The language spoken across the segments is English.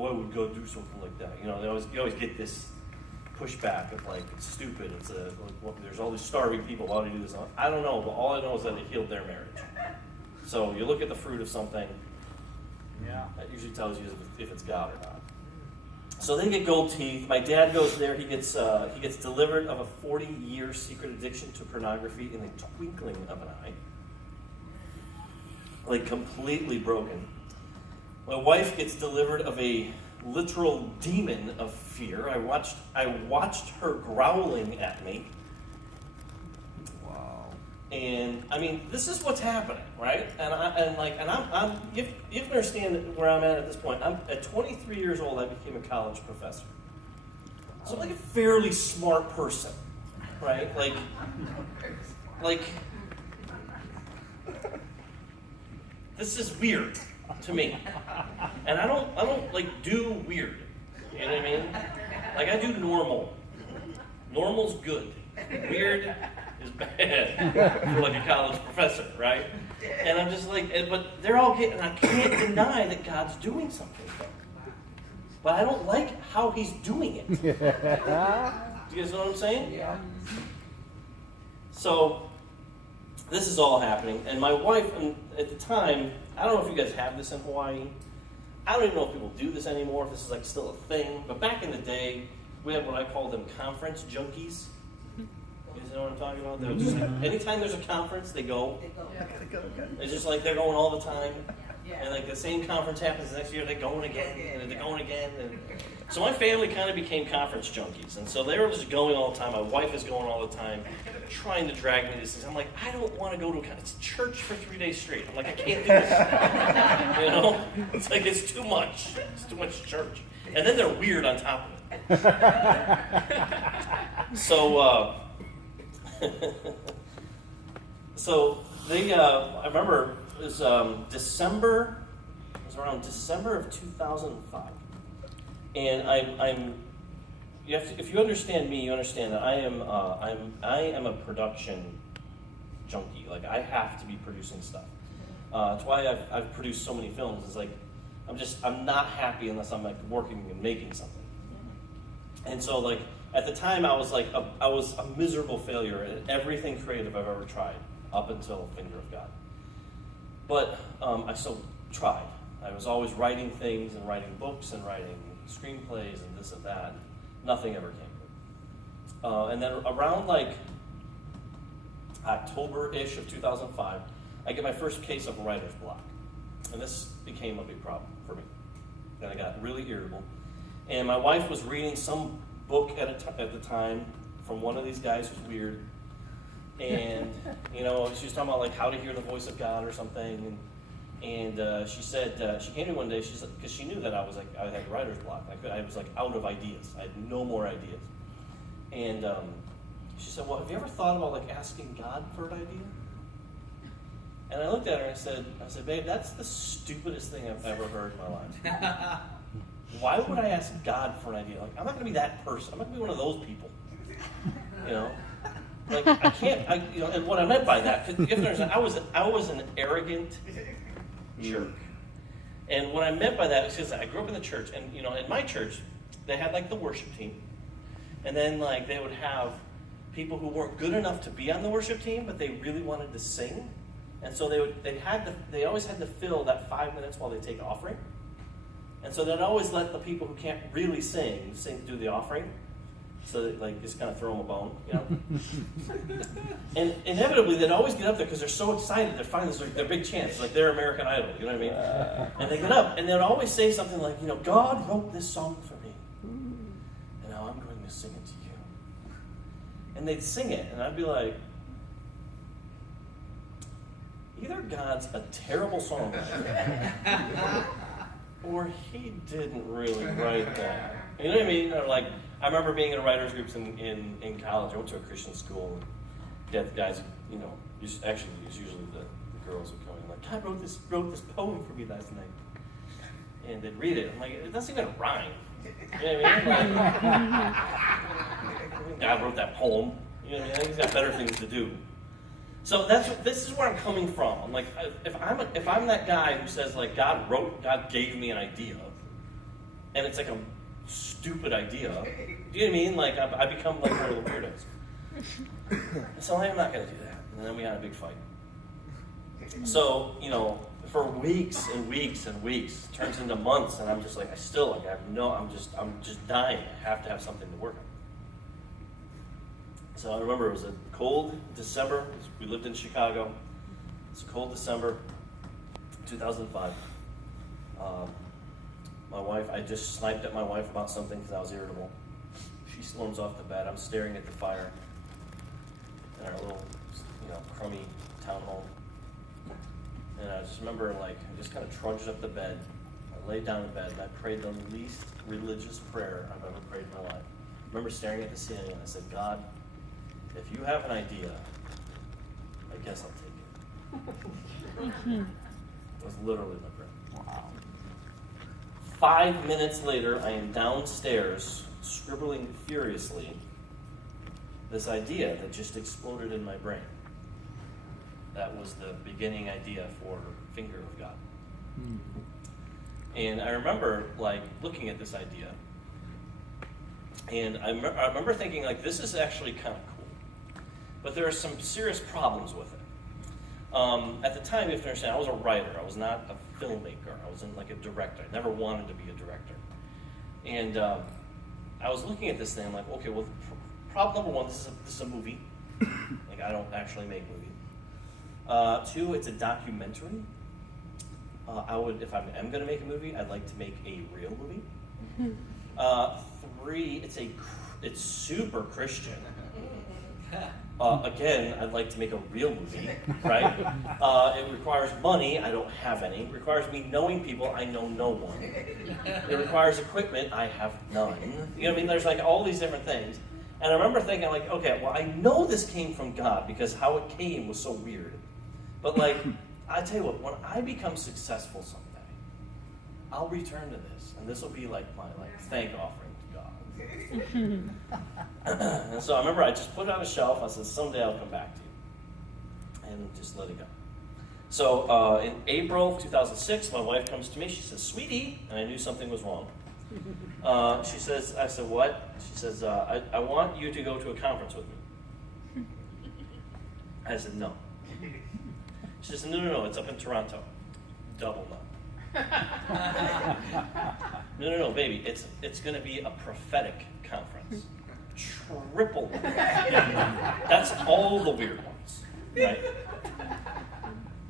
why would God do something like that? You always get this pushback of like, it's stupid. It's there's all these starving people. Why would he do this? I don't know, but all I know is that it healed their marriage. So you look at the fruit of something. Yeah. That usually tells you if it's God or not. So they get gold teeth. My dad goes there. He gets delivered of a 40-year secret addiction to pornography in the twinkling of an eye. Like completely broken. My wife gets delivered of a literal demon of fear. I watched her growling at me. Wow. And I mean, this is what's happening, right? I'm you have to understand where I'm at this point. I'm at 23 years old. I became a college professor, so I'm like a fairly smart person, right? Like this is weird to me, and I don't like do weird. You know what I mean? Like I do normal. Normal's good. Weird is bad for like a college professor, right? And I'm just like, but they're all getting, I can't deny that God's doing something. But I don't like how he's doing it. Do you guys know what I'm saying? Yeah. So, this is all happening. And my wife, at the time, I don't know if you guys have this in Hawaii. I don't even know if people do this anymore, if this is like still a thing. But back in the day, we had what I call them conference junkies. You guys know what I'm talking about? They're just like, anytime there's a conference, they go. It's just like they're going all the time. And like the same conference happens the next year, they're going again, and they're going again. And so my family kind of became conference junkies. And so they were just going all the time. My wife is going all the time, trying to drag me to these things. I'm like, I don't want to go to a church for 3 days straight. I'm like, I can't do this. You know? It's like, it's too much. It's too much church. And then they're weird on top of it. So they, I remember it was December. It was around December of 2005, and if you understand me, you understand that I am a production junkie. Like I have to be producing stuff. That's why I've produced so many films. It's like I'm not happy unless I'm like working and making something. And so like. At the time, I was a miserable failure at everything creative I've ever tried, up until Finger of God. But I still tried. I was always writing things and writing books and writing screenplays and this and that. Nothing ever came good. And then around like October-ish of 2005, I get my first case of writer's block. And this became a big problem for me. Then I got really irritable. And my wife was reading some book at the time from one of these guys who's weird, and she was talking about like how to hear the voice of God or something, and she said she came to me one day, she's like, because she knew that I had writer's block. I was like out of ideas. I had no more ideas, and she said, well, have you ever thought about like asking God for an idea? And I looked at her and I said, babe, that's the stupidest thing I've ever heard in my life. Why would I ask God for an idea? Like, I'm not going to be that person. I'm not going to be one of those people. You know? Like, I can't, and what I meant by that, because you have to understand, I was an arrogant jerk. And what I meant by that is because I grew up in the church, and, in my church, they had, like, the worship team. And then, like, they would have people who weren't good enough to be on the worship team, but they really wanted to sing. And so they always had to fill that 5 minutes while they take offering. And so they'd always let the people who can't really sing do the offering. So that, like, just kind of throw them a bone, And inevitably, they'd always get up there because they're so excited. They're finding their big chance. Like, they're American Idol, you know what I mean? And they get up, and they'd always say something like, God wrote this song for me. And now I'm going to sing it to you. And they'd sing it, and I'd be like, either God's a terrible songwriter, or he didn't really write that. You know what I mean? Or like, I remember being in writers groups in college. I went to a Christian school, and yeah, the guys, it's usually the girls would come in like, God wrote this poem for me last night, and they'd read it. I'm like, it doesn't even rhyme. You know what I mean? Like, God wrote that poem. You know what I mean? I think he's got better things to do. So this is where I'm coming from. I'm like, if I'm that guy who says like God gave me an idea, And it's like a stupid idea. Do you know what I mean? Like, I become like one of the weirdos. So I'm not going to do that. And then we had a big fight. So, for weeks and weeks and weeks, it turns into months, and I'm just like, I'm just dying. I have to have something to work on. So I remember it was a cold December. We lived in Chicago. It's a cold December, 2005. My wife, I just sniped at my wife about something because I was irritable. She storms off the bed. I'm staring at the fire in our little, crummy townhome. And I just remember, I just kind of trudged up the bed. I laid down in bed, and I prayed the least religious prayer I've ever prayed in my life. I remember staring at the ceiling, and I said, God, if you have an idea, I guess I'll take it. It was literally my prayer. Wow. 5 minutes later, I am downstairs, scribbling furiously, this idea that just exploded in my brain. That was the beginning idea for Finger of God. And I remember, looking at this idea, and I remember thinking, this is actually kind of cool. But there are some serious problems with it. At the time, you have to understand, I was a writer. I was not a filmmaker. I wasn't a director. I never wanted to be a director. And I was looking at this thing, I'm like, okay, well, problem number one, this is a movie. I don't actually make movies. 2, it's a documentary. If I am going to make a movie, I'd like to make a real movie. 3, it's super Christian. Again, I'd like to make a real movie, right? It requires money. I don't have any. It requires me knowing people. I know no one. It requires equipment. I have none. You know what I mean? There's all these different things. And I remember thinking, okay, well, I know this came from God because how it came was so weird. But I tell you what, when I become successful someday, I'll return to this, and this will be my thank offering to God. And so I remember I just put it on a shelf. I said, someday I'll come back to you, and just let it go. So in April of 2006, my wife comes to me. She says, "Sweetie," and I knew something was wrong. She says, I said, "What?" She says, I want you to go to a conference with me. I said, "No." She says, No, it's up in Toronto. Double no. No, baby, it's going to be a prophetic conference. Triple no. That's all the weird ones, right?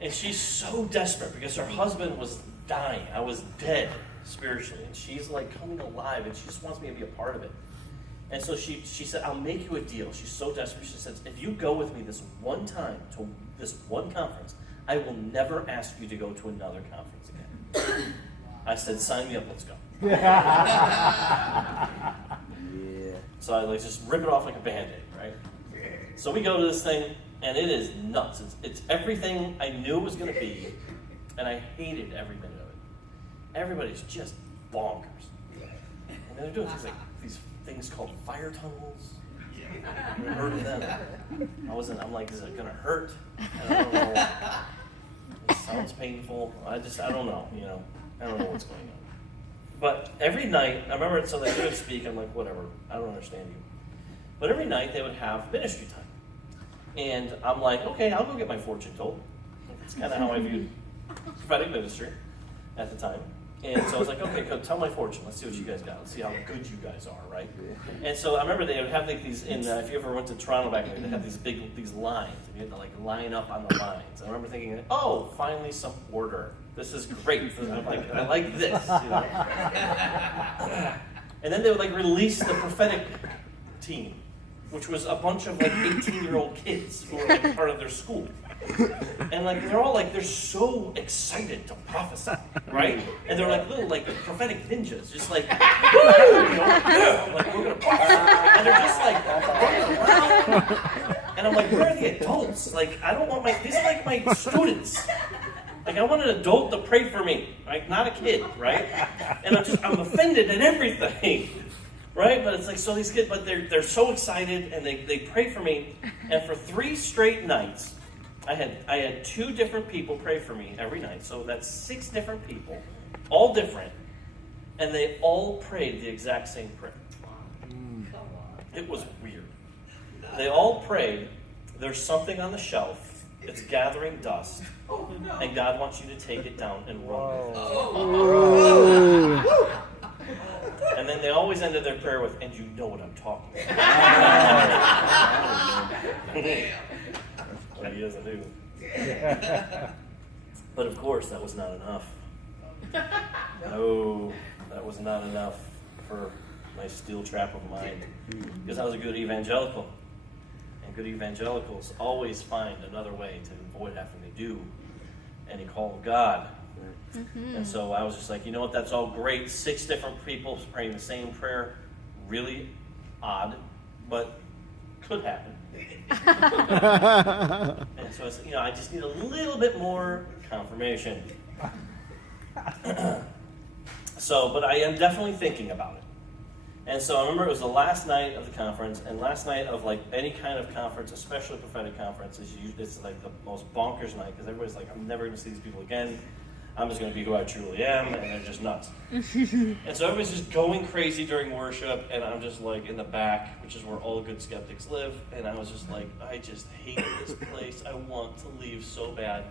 And she's so desperate because her husband was dying. I was dead spiritually, and she's coming alive, and she just wants me to be a part of it. And so she said, "I'll make you a deal." She's so desperate. She says, "If you go with me this one time to this one conference, I will never ask you to go to another conference again." I said, "Sign me up, let's go." Yeah. So I just rip it off like a Band-Aid, right? So we go to this thing, and it is nuts. It's everything I knew it was going to be, and I hated every minute of it. Everybody's just bonkers. And they're doing these things called fire tunnels. You ever heard of them? I'm like, is it going to hurt? I don't know. It sounds painful. I don't know, I don't know what's going on. But every night, I remember, so they would speak, I'm like, whatever, I don't understand you. But every night they would have ministry time. And I'm like, okay, I'll go get my fortune told. That's kind of how I viewed prophetic ministry at the time. And so I was like, okay, go tell my fortune. Let's see what you guys got. Let's see how good you guys are, right? And so I remember they would have these, if you ever went to Toronto back then, they had these lines. And you had to line up on the lines. And I remember thinking, oh, finally some order. This is great. I'm like, I like this. And then they would release the prophetic team, which was a bunch of 18-year-old kids who were part of their school. And they're all they're so excited to prophesy, right? And they're little prophetic ninjas, just woo, yeah, we're gonna prophesy. And they're just running around. And I'm like, where are the adults? I don't want these are my students. I want an adult to pray for me, not a kid, right? And I'm offended at everything. Right? But it's so these kids, but they're so excited, and they pray for me. And for 3 straight nights, I had 2 different people pray for me every night. So that's 6 different people, all different. And they all prayed the exact same prayer. Come on. It was weird. They all prayed, there's something on the shelf, it's gathering dust, and God wants you to take it down and run with it. And then they always ended their prayer with, and you know what I'm talking about. Well, he doesn't do. But of course, that was not enough. No, that was not enough for my steel trap of mind. Because I was a good evangelical. And good evangelicals always find another way to avoid having to do any call of God. And so I was just like, you know what, that's all great. 6 different people praying the same prayer. Really odd, but could happen. And so I said, I just need a little bit more confirmation. But I am definitely thinking about it. And so I remember it was the last night of the conference, and last night of like any kind of conference, especially prophetic conference, it's like the most bonkers night because everybody's like, I'm never going to see these people again. I'm just going to be who I truly am, and they're just nuts. And so everybody's just going crazy during worship, and I'm just like in the back, which is where all good skeptics live, and I was just like, I just hate this place. I want to leave so bad.